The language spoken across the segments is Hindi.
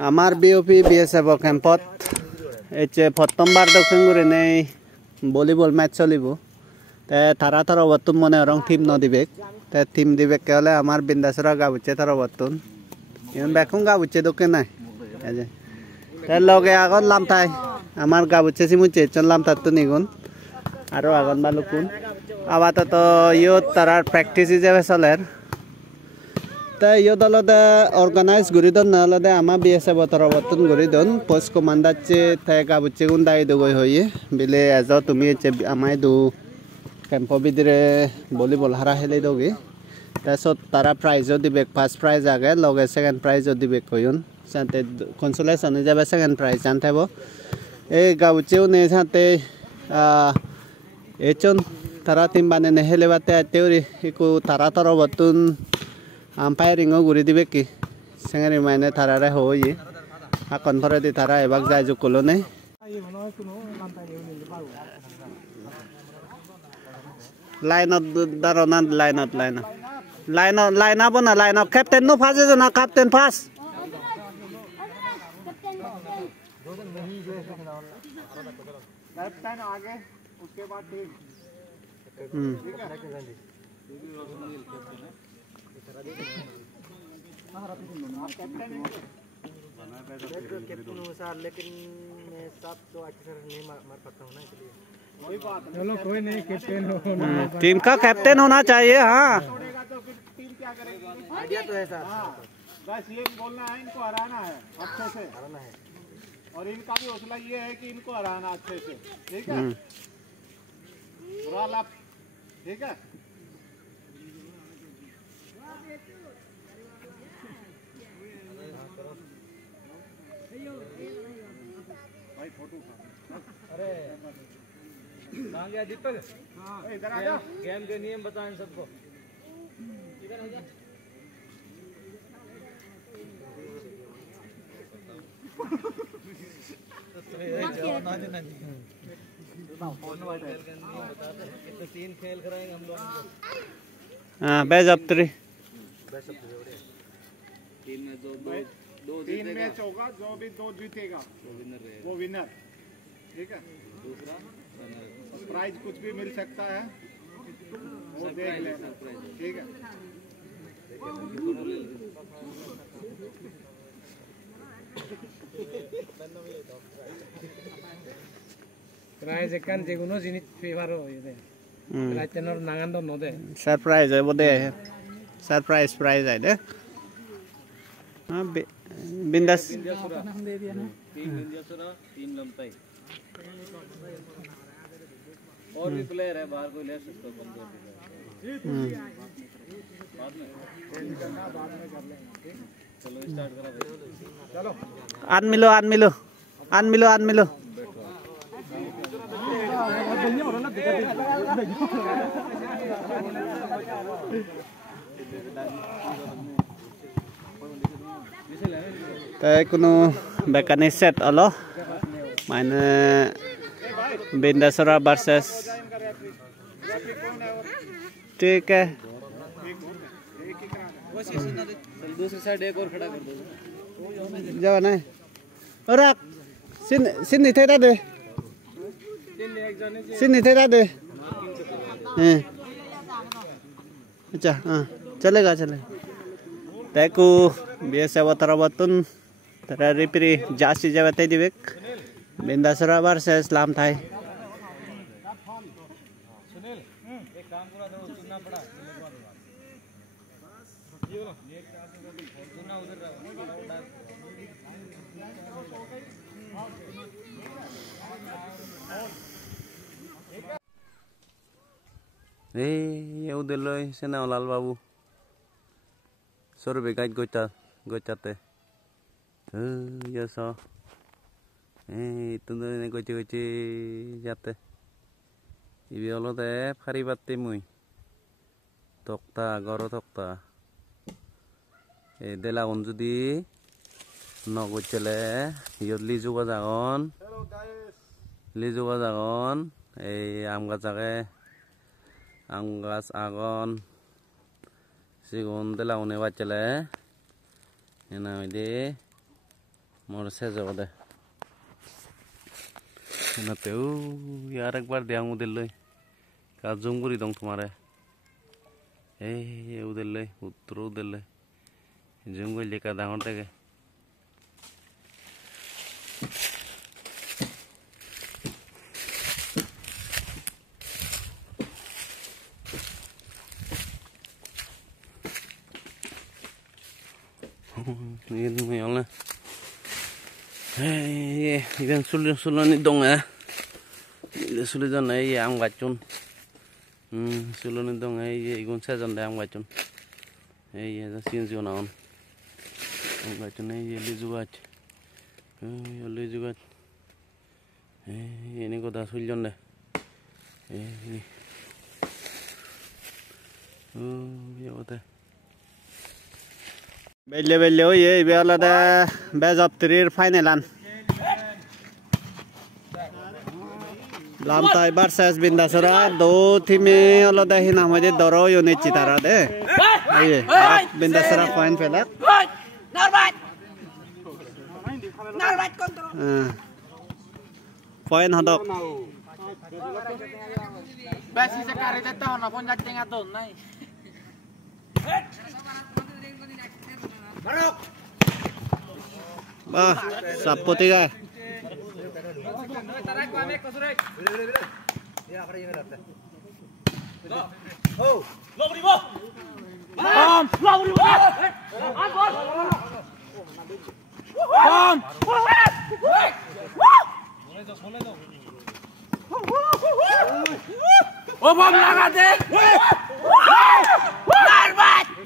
आमार बीओपी बीएसएफ कैम्पत प्रथमबार दक्षिण गुरी ने भलिबल मैच चलिब थारा थर बर्तन मन रंग थीम नदीबेक थीम दिबेक के आमार बिंदासरा गाबुचे थर बर्तन इवन बेकुं गाबुचे दोके ना लगे आगन लामथाय आमार गाबुचे सिमुचे चन लामथार निगुन और आगन बालुकुन आबाद तो यो तारा प्रैक्टिस हिसाब चले यो दलते अर्गानाइज गुरी दन नलदे आमा बीएसएफ थर बर्तन गुरी दन पोस्ट कमांडर चे थे गाबुचे गुन दाई दगोय होये बिले एज तुमी आमाय दो कैम्प बिदिरे भलिबल हारा हेले दोगे तसत तारा प्राइजो दिबेक फर्स्ट प्राइज आगे लगे सेकेंड प्राइजो दिबेक होयुन साथे कन्सोलेशन जाबे सेकेंड प्राइज जानथाबो ए गाबुचेउ ने साथे एचन तारा टीम बाने ने हेले बाते तेउरि इको तारा थर बर्तन आम्पायरिंग गुरी दिबे कि सेंगरी मायने थारा रे होये आ कनफरे दि थारा एबाग जाय जुकुलो ने लाइन अप दारोना लाइन अप बना लाइन अप कैप्टन नो फाजे जना कैप्टन फास कैप्टन आगे उसके बाद टीम ठीक है लेकिन मैं सब तो अच्छे नहीं मार पाता हूँ ना इसलिए कोई बात नहीं चलो कोई नहीं कैप्टन हो टीम का कैप्टन होना चाहिए हाँ छोड़ेगा तो फिर टीम क्या करेगी आइडिया तो है सर बस ये बोलना है इनको हराना है अच्छे से हराना है और इनका भी हौसला ये है कि इनको हराना अच्छे से ठीक है रोल अप ठीक है अरे कहाँ गया दीपक इधर आ जा गेम के नियम बताएं सबको इधर आ जा तीन खेल कराएंगे हम लोग हाँ बेस्ट ऑफ थ्री तीन मैच होगा जो भी दो जीतेगा वो विनर ठीक है दूसरा प्राइज कुछ भी मिल सकता है वो देख लेना ठीक है प्राइज एकान जेगुनो जिनिस फेभार होये प्राइज तेनर नागान दो नदे सरप्राइज है बोदे सरप्राइज प्राइज है दे हां बिंदास टीम बिंदासुरा टीम लमताई और भी प्लेयर है बाहर कोई ले सकते हो कमजोर बाद में कर लेंगे चलो स्टार्ट करा चलो आन मिलो কোনো বেকানি সেট হলো মানে बिंदासुरा वर्सेस ठीक है दूसरी साइड एक और खड़ा कर दो जाओ ना और सिन नहीं थे दे अच्छा हाँ चलेगा तैको बीएसएफ थर बर्तन तेरा रिपरी जासी जाते दिवेक बिंदासुरा वर्सेस लामथाई ये उधर सेना लाल बाबू सौरभ गाइड गोचाते ये सो itu nih goce jate ibi olo teh hari batti mui tokta goro tokta dela unjudi nogocele yot liju bajagon am gach age am gach agon sigon de laune bachale ena ide mor sejo de ena teu yar ekbar deang udeloi ka junguri dong tomare ei udeloi utro udeloi jungoi leka dangor tege ini meyalnya, ikan sulit dong ya, ini sulit dong ya, ang bacun, sulit dong ya, ikan sejon deh ang bacun, ya, sin sionaon, ang bacun ya, lijuat, ini kota sulion deh, ini, ya kota. Belle oh ye biarlah dah best of 3 finalan. Lamtai versus Bindasara 2 tim Allah dah hina mujhe doro unit citara deh. Ye Bindasara point pelak. Narbat kontrol. Point hadok. Basi sekali tu hana pun nak tengah tu nai. Bah, sapu tiga.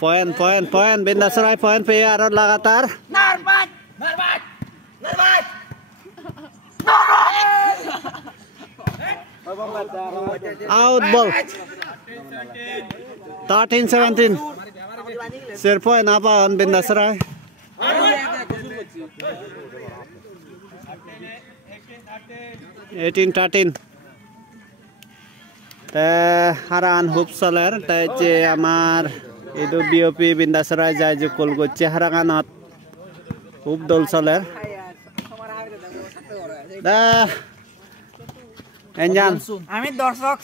Poin Bindasara poin पे यार लगातार out ball 13-17 sir poin apa on Bindasara 18-13 haran hupsaler je amar itu BOP Bindasara jaju kol goche haranganot hub dol saler dah enjan ami dorshok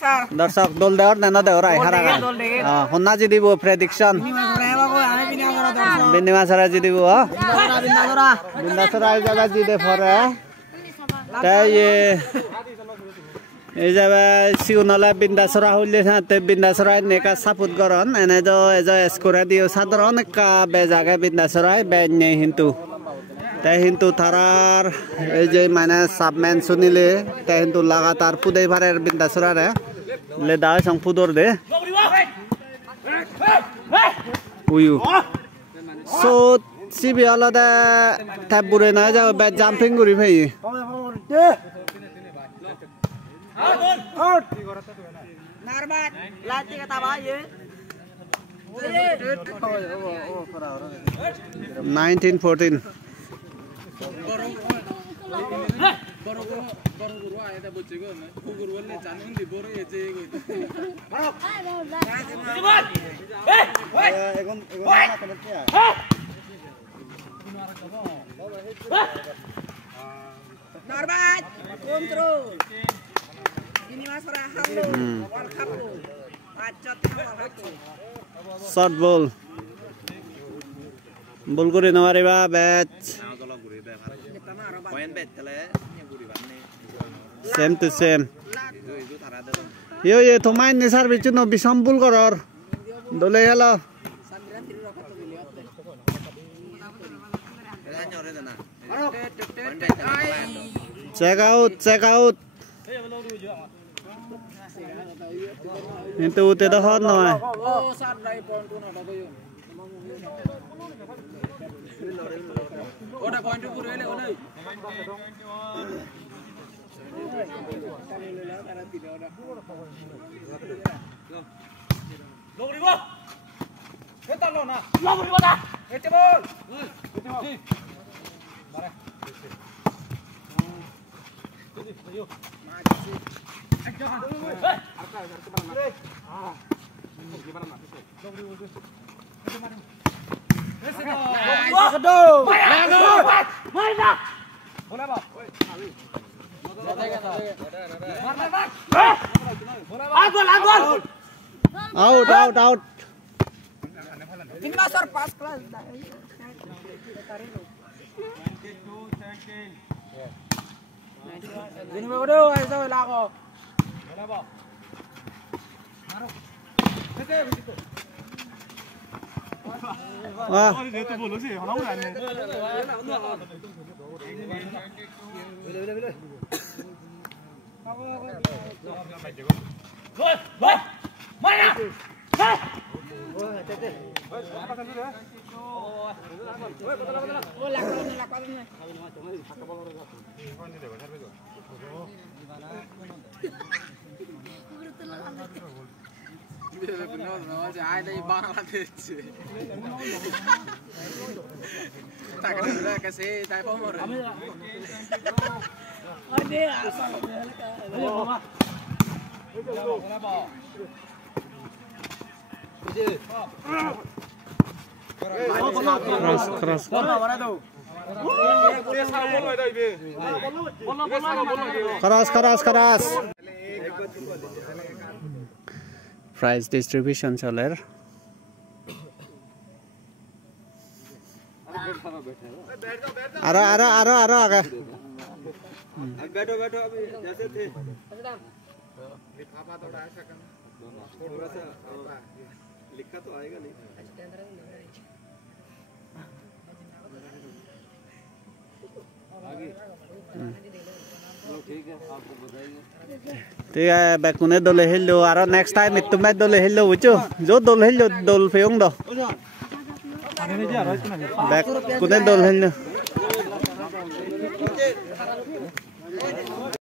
dol deor nena deor ai harangan honna ji dibo prediction Bindasara ji dibo Bindasara jaga ji de fore tai এই যাবে সিউনলা Bindasara হইলে সাথে Bindasara নেকা সাপোর্ট করন এনে তো এজো স্কোরা দিও সাধারণ কা বে জায়গা Bindasara বে নে হিন্তু তাই হিন্তু থারার এই যে মানে সাবমেন শুনিলে তাই হিন্তু লাগাতার পুদেই ভারের Bindasara রে লে দাও সং পুদর দে উয়ু সো সিবি আলাদা তাবুরে না যাও বে জাম্পিং করি ভাই Narbat, latih kata apa ye? 19-14. Narbat, kontrol. Ini masalah halo, walkapu, pacot walkapu. Short ball. Ball kuri nawari ba batch. Same to same. Yo ye thomai ne sar bichu no bisam ball koror. Dole halo. Check out. Itu tidak hot noy. Out. Cross. Prize distribution चलेर आरो आगे बैठो अभी जैसे थे लिफाफा थोड़ा ऐसा करना थोड़ा सा लिखा तो आएगा नहीं ठीक है बैकुने दोले हिलो आरो नेक्स्ट टाइम इतुमे दोले हिलो बुझो जो दोले हिलो दोल फेउंग दो बैकुने दोले हिलो